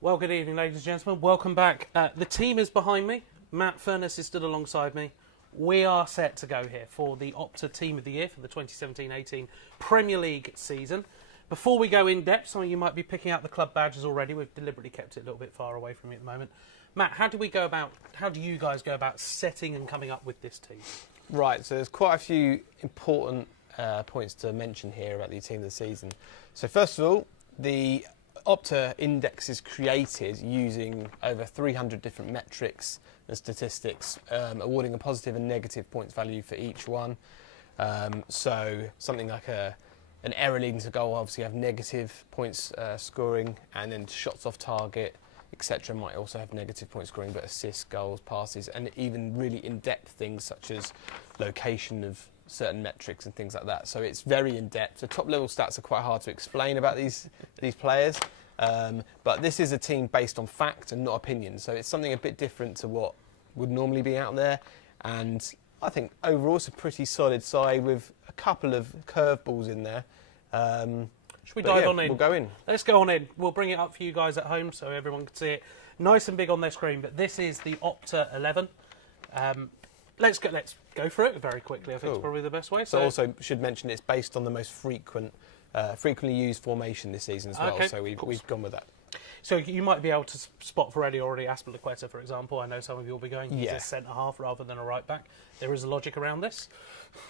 Well, good evening, ladies and gentlemen. Welcome back. The team is behind me. Matt Furness is still alongside me. We are set to go here for the Opta Team of the Year for the 2017-18 Premier League season. Before we go in depth, some of you might be picking out the club badges already. We've deliberately kept it a little bit far away from you at the moment. Matt, how do you guys go about setting and coming up with this team? Right, so there's quite a few important points to mention here about the team of the season. So first of all, the Opta index is created using over 300 different metrics and statistics, awarding a positive and negative points value for each one. So something like an error leading to goal obviously have negative points scoring, and then shots off target, etc. might also have negative point scoring, but assists, goals, passes, and even really in-depth things such as location of certain metrics and things like that. So it's very in-depth. The top-level stats are quite hard to explain about these players, but this is a team based on fact and not opinion. So it's something a bit different to what would normally be out there, and I think overall it's a pretty solid side with a couple of curveballs in there. Should we dive on in? We'll go in. Let's go on in. We'll bring it up for you guys at home so everyone can see it nice and big on their screen. But this is the Opta 11. Let's go for it very quickly. I think it's probably the best way. So also should mention it's based on the most frequently used formation this season as well. Okay, so we've gone with that. So you might be able to spot for already Azpilicueta, for example. I know some of you will be going, he's a centre-half rather than a right-back. There is a logic around this.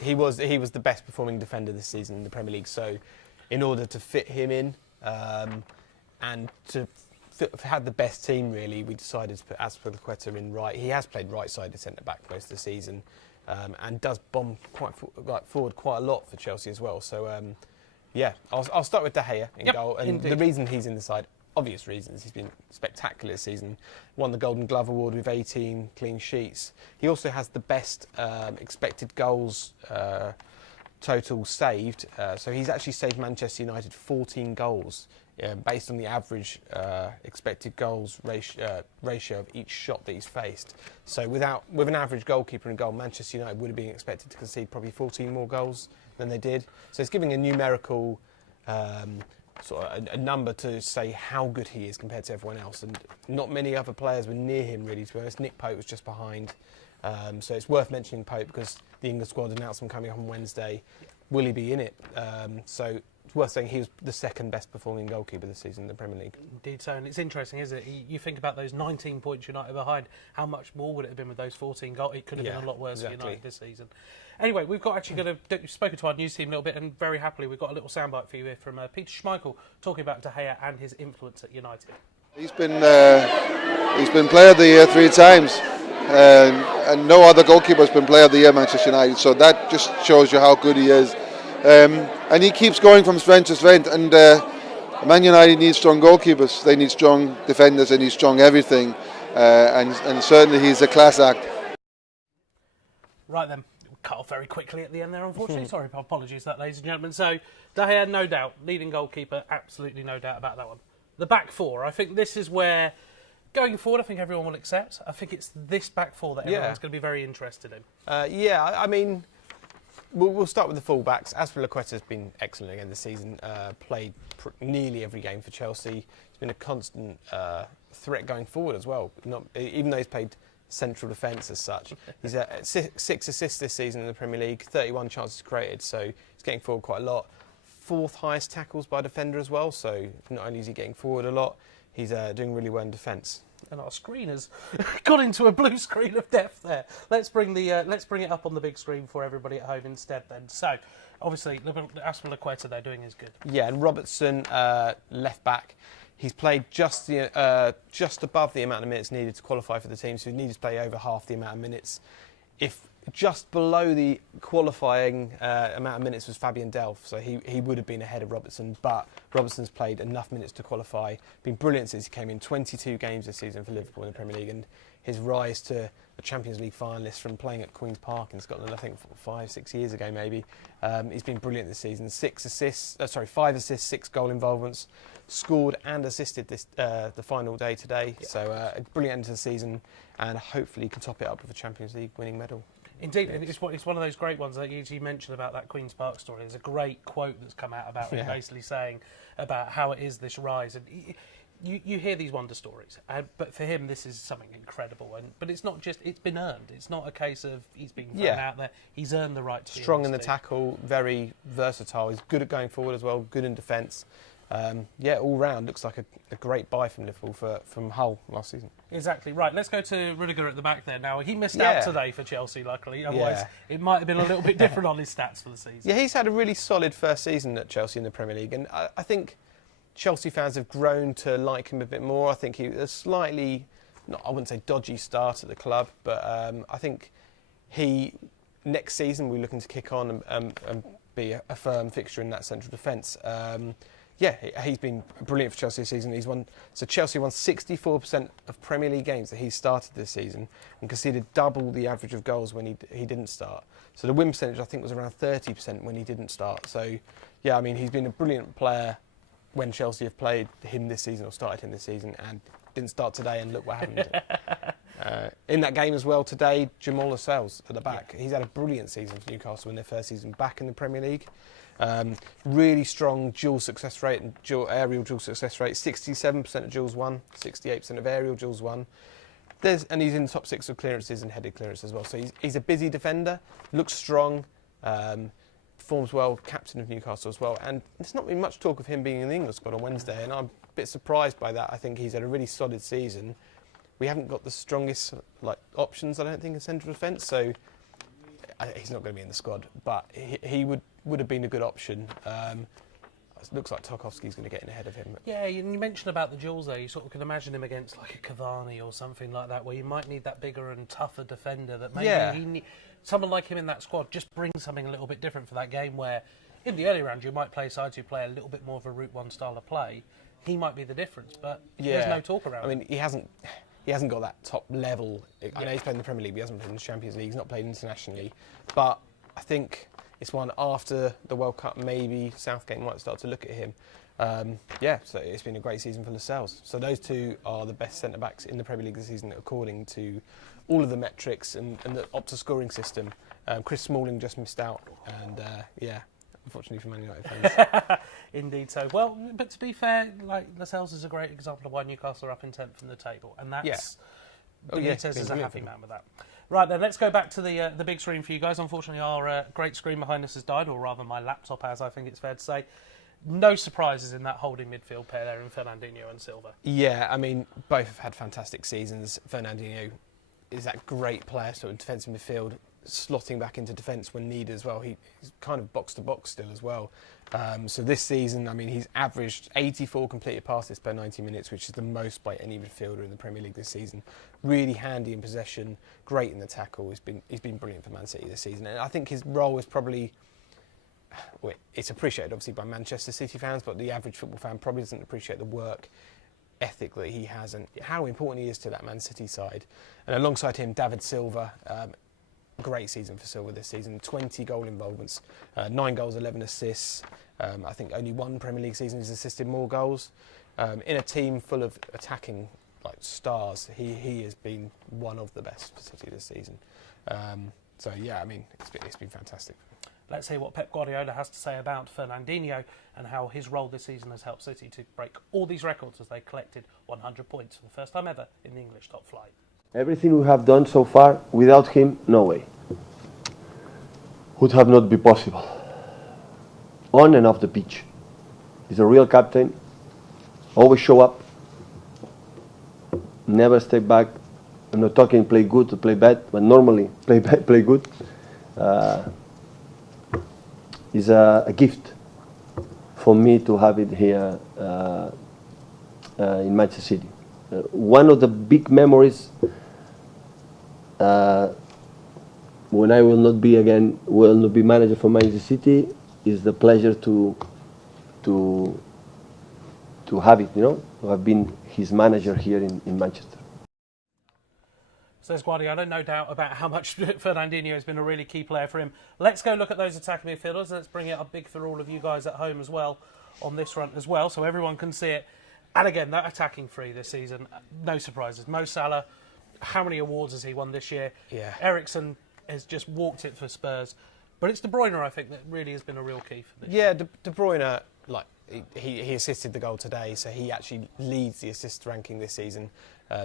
He was the best performing defender this season in the Premier League. So in order to fit him in and to have the best team, really, we decided to put Azpilicueta in right. He has played right-sided centre-back most of the season and does bomb forward quite a lot for Chelsea as well. So, I'll start with De Gea in goal. And indeed. The reason he's in the side, obvious reasons, he's been spectacular this season. Won the Golden Glove Award with 18 clean sheets. He also has the best expected goals total saved. So he's actually saved Manchester United 14 goals based on the average expected goals ratio of each shot that he's faced. So with an average goalkeeper in goal, Manchester United would have been expected to concede probably 14 more goals than they did. So it's giving a numerical sort of a number to say how good he is compared to everyone else. And not many other players were near him, really, to be honest. Nick Pope was just behind. So it's worth mentioning Pope because the England squad announcement coming up on Wednesday. Will he be in it? So it's worth saying he was the second best performing goalkeeper this season in the Premier League. Indeed so, and it's interesting, isn't it? You think about those 19 points United behind, how much more would it have been with those 14 goals? It could have been a lot worse for United this season. Anyway, we've spoken to our news team a little bit, and very happily we've got a little soundbite for you here from Peter Schmeichel talking about De Gea and his influence at United. He's been Player of the Year 3 times. And no other goalkeeper has been Player of the Year at Manchester United, so that just shows you how good he is. And he keeps going from strength to strength, and Man United needs strong goalkeepers, they need strong defenders, they need strong everything, and certainly he's a class act. Right then, cut off very quickly at the end there, unfortunately. Sorry, apologies for that, ladies and gentlemen. So, De Gea, no doubt, leading goalkeeper, absolutely no doubt about that one. The back four, I think this is where, going forward, I think everyone will accept. I think it's this back four that everyone's going to be very interested in. I mean, we'll start with the full-backs. Azpilicueta's been excellent again this season. Played nearly every game for Chelsea. He's been a constant threat going forward as well. Even though he's played central defence as such. He's at 6 assists this season in the Premier League, 31 chances created, so he's getting forward quite a lot. 4th highest tackles by defender as well, so not only is he getting forward a lot, he's doing really well in defence. And our screen has got into a blue screen of death there. Let's bring it up on the big screen for everybody at home instead then. So, obviously, Azpilicueta they're doing is good. Yeah, and Robertson, left back, he's played just above the amount of minutes needed to qualify for the team, so he needed to play over half the amount of minutes. If just below the qualifying amount of minutes was Fabian Delph, so he would have been ahead of Robertson, but Robertson's played enough minutes to qualify. Been brilliant since he came in, 22 games this season for Liverpool in the Premier League, and his rise to a Champions League finalist from playing at Queen's Park in Scotland, I think 5-6 years ago maybe. He's been brilliant this season. 5 assists, 6 goal involvements, scored and assisted the final day today. Yeah. So a brilliant end to the season, and hopefully can top it up with a Champions League winning medal. Indeed, and it's one of those great ones that you mentioned about that Queen's Park story. There's a great quote that's come out about it, basically saying about how it is this rise. And you hear these wonder stories, but for him this is something incredible. But it's not just, it's been earned. It's not a case of he's been thrown out there. He's earned the right to be strong in the team. tackle, very versatile. He's good at going forward as well, good in defence. All round looks like a great buy from Liverpool from Hull last season. Exactly right. Let's go to Rudiger at the back there. Now he missed out today for Chelsea, luckily. Otherwise, it might have been a little bit different on his stats for the season. Yeah, he's had a really solid first season at Chelsea in the Premier League, and I think Chelsea fans have grown to like him a bit more. I think he was slightly, I wouldn't say dodgy start at the club, but I think next season we're looking to kick on and be a firm fixture in that central defence. He's been brilliant for Chelsea this season. Chelsea won 64% of Premier League games that he started this season and conceded double the average of goals when he didn't start. So the win percentage I think was around 30% when he didn't start. So he's been a brilliant player when Chelsea have played him this season or started him this season, and didn't start today, and look what happened. In that game as well today, Jamal Lascelles at the back. He's had a brilliant season for Newcastle in their first season back in the Premier League. Really strong dual success rate and aerial dual success rate. 67% of duels won, 68% of aerial duels won. And he's in the top 6 of clearances and headed clearance as well. So he's a busy defender, looks strong, performs well, captain of Newcastle as well. And there's not been much talk of him being in the England squad on Wednesday, and I'm a bit surprised by that. I think he's had a really solid season. We haven't got the strongest options, I don't think, in central defence, so he's not going to be in the squad, but he would have been a good option. It looks like Tarkowski's going to get in ahead of him. Yeah, you mentioned about the duels there. You sort of can imagine him against like a Cavani or something like that, where you might need that bigger and tougher defender. That maybe someone like him in that squad just brings something a little bit different for that game. Where in the early round you might play sides who play a little bit more of a Route 1 style of play. He might be the difference, but there's no talk around. I mean, he hasn't got that top level. I know he's played in the Premier League, but he hasn't played in the Champions League. He's not played internationally, but I think it's one after the World Cup, maybe Southgate might start to look at him. So it's been a great season for Lascelles. So those two are the best centre-backs in the Premier League this season according to all of the metrics and the Opta scoring system. Chris Smalling just missed out, and unfortunately for Man United fans. Indeed so. Well, but to be fair, Lascelles is a great example of why Newcastle are up in 10th in the table, and that's Benitez is a happy man with that. Right then, let's go back to the big screen for you guys. Unfortunately, our great screen behind us has died, or rather my laptop has, I think it's fair to say. No surprises in that holding midfield pair there in Fernandinho and Silva. Yeah, I mean, both have had fantastic seasons. Fernandinho is that great player, sort of defensive midfield, slotting back into defence when needed as well. He's kind of box-to-box still as well. So this season, I mean, he's averaged 84 completed passes per 90 minutes, which is the most by any midfielder in the Premier League this season. Really handy in possession, great in the tackle. He's been brilliant for Man City this season. And I think his role is probably... it's appreciated, obviously, by Manchester City fans, but the average football fan probably doesn't appreciate the work ethic that he has and how important he is to that Man City side. And alongside him, David Silva... great season for Silva this season. 20 goal involvements, 9 goals, 11 assists. I think only one Premier League season he's assisted more goals. In a team full of attacking stars, he has been one of the best for City this season. It's been fantastic. Let's hear what Pep Guardiola has to say about Fernandinho and how his role this season has helped City to break all these records as they collected 100 points for the first time ever in the English top flight. Everything we have done so far, without him, no way. Would have not been possible. On and off the pitch. He's a real captain. Always show up. Never step back. I'm not talking play good or play bad, but normally play bad, play good. It's a gift for me to have it here in Manchester City. One of the big memories when I will not be manager for Manchester City is the pleasure to have it, to have been his manager here in Manchester. Says Guardiola, no doubt about how much Fernandinho has been a really key player for him. Let's go look at those attacking midfielders. Let's bring it up big for all of you guys at home as well on this front as well, so everyone can see it. And again, that attacking three this season, no surprises. Mo Salah, how many awards has he won this year? Yeah. Ericsson has just walked it for Spurs. But it's De Bruyne, I think, that really has been a real key for this. Yeah, De Bruyne, he assisted the goal today, so he actually leads the assist ranking this season.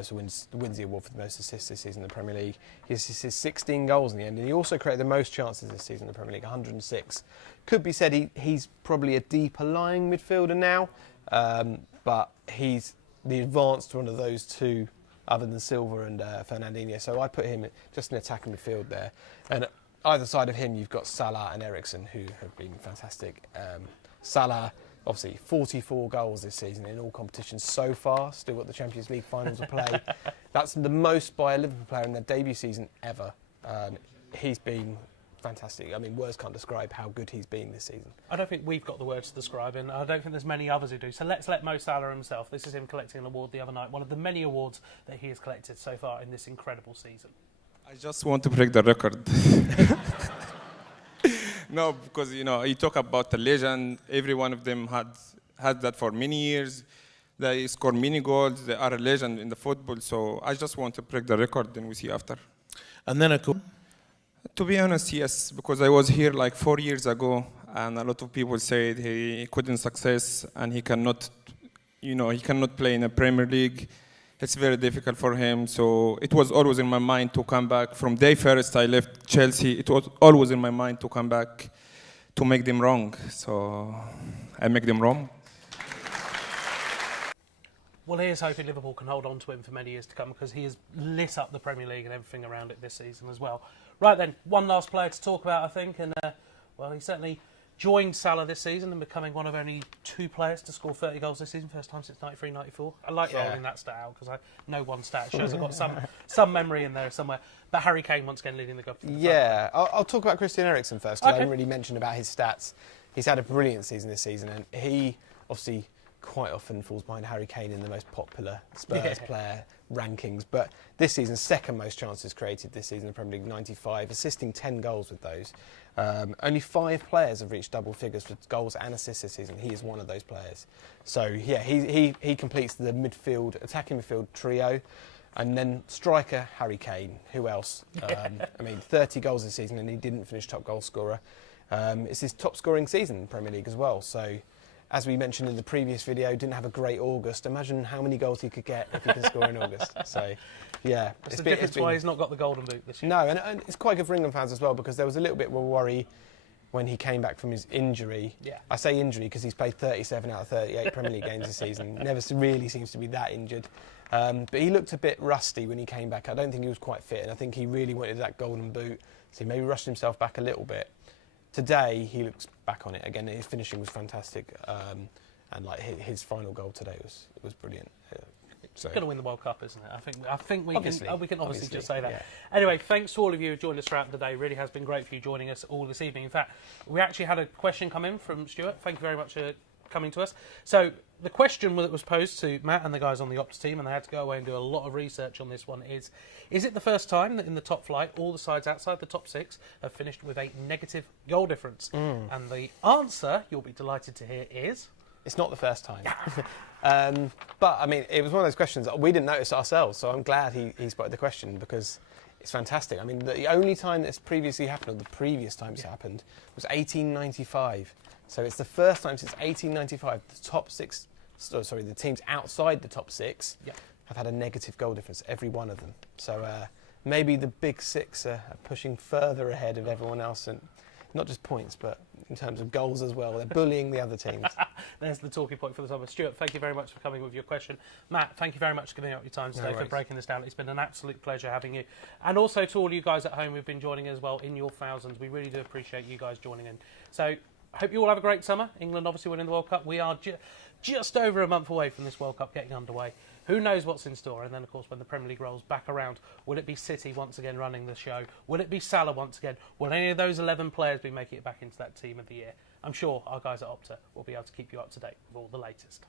So wins the award for the most assists this season in the Premier League. He assisted 16 goals in the end, and he also created the most chances this season in the Premier League, 106. Could be said he's probably a deeper lying midfielder now, but he's the advanced one of those two, other than Silva and Fernandinho. So I put him just in attacking midfield there. And either side of him, you've got Salah and Ericsson, who have been fantastic. Salah, obviously, 44 goals this season in all competitions so far. Still got the Champions League final to play. That's the most by a Liverpool player in their debut season ever. He's been fantastic. I mean, words can't describe how good he's been this season. I don't think we've got the words to describe him. I don't think there's many others who do. So let's let Mo Salah himself. This is him collecting an award the other night, one of the many awards that he has collected so far in this incredible season. I just want to break the record. No, because, you talk about the legend. Every one of them had that for many years. They score many goals. They are a legend in the football. So I just want to break the record, then we see after. And then to be honest, yes, because I was here like 4 years ago, and a lot of people said he couldn't success and he cannot play in a Premier League. It's very difficult for him. So it was always in my mind to come back. From day first I left Chelsea, it was always in my mind to come back to make them wrong. So I make them wrong. Well, here's hoping Liverpool can hold on to him for many years to come, because he has lit up the Premier League and everything around it this season as well. Right then, one last player to talk about, I think, and he certainly joined Salah this season and becoming one of only 2 players to score 30 goals this season, first time since 93-94. I like rolling that stat out because I know one stat. It shows I've got some memory in there somewhere. But Harry Kane once again leading the goal. Yeah, I'll talk about Christian Eriksen first, because I didn't really mention about his stats. He's had a brilliant season this season, and he obviously quite often falls behind Harry Kane in the most popular Spurs player rankings. But this season, second most chances created this season in the Premier League, 95, assisting 10 goals with those. Only 5 players have reached double figures for goals and assists this season. He is one of those players. So yeah, he completes the attacking midfield trio. And then striker Harry Kane. Who else? 30 goals this season, and he didn't finish top goal scorer. It's his top scoring season in the Premier League as well. So, as we mentioned in the previous video, didn't have a great August. Imagine how many goals he could get if he can score in August. So, yeah. That's the difference why he's not got the Golden Boot this year. No, and it's quite good for England fans as well, because there was a little bit of a worry when he came back from his injury. Yeah. I say injury because he's played 37 out of 38 Premier League games this season. Never really seems to be that injured. But he looked a bit rusty when he came back. I don't think he was quite fit, and I think he really wanted that Golden Boot, so he maybe rushed himself back a little bit. Today, he looks back on it. Again, his finishing was fantastic, and like his final goal today was brilliant. So going to win the World Cup, isn't it? I think we can obviously just say that. Yeah. Anyway, thanks to all of you who joined us throughout the day. Really has been great for you joining us all this evening. In fact, we actually had a question come in from Stuart. Thank you very much for coming to us. So the question that was posed to Matt and the guys on the Opta team, and they had to go away and do a lot of research on this one, is it the first time that in the top flight all the sides outside the top 6 have finished with a negative goal difference? And the answer, you'll be delighted to hear, is... It's not the first time. But, I mean, it was one of those questions that we didn't notice ourselves, so I'm glad he spotted the question, because it's fantastic. I mean, the only time that's previously happened, or the previous times it happened, was 1895. So it's the first time since 1895 the teams outside the top 6 have had a negative goal difference, every one of them. So maybe the big 6 are pushing further ahead of everyone else, and not just points, but in terms of goals as well. They're bullying the other teams. There's the talking point for the summer. Stuart, thank you very much for coming with your question. Matt, thank you very much for giving up your time today, for breaking this down. It's been an absolute pleasure having you. And also to all you guys at home who've been joining as well in your thousands. We really do appreciate you guys joining in. So I hope you all have a great summer. England obviously winning the World Cup. We are just over a month away from this World Cup getting underway. Who knows what's in store? And then, of course, when the Premier League rolls back around, will it be City once again running the show? Will it be Salah once again? Will any of those 11 players be making it back into that team of the year? I'm sure our guys at Opta will be able to keep you up to date with all the latest.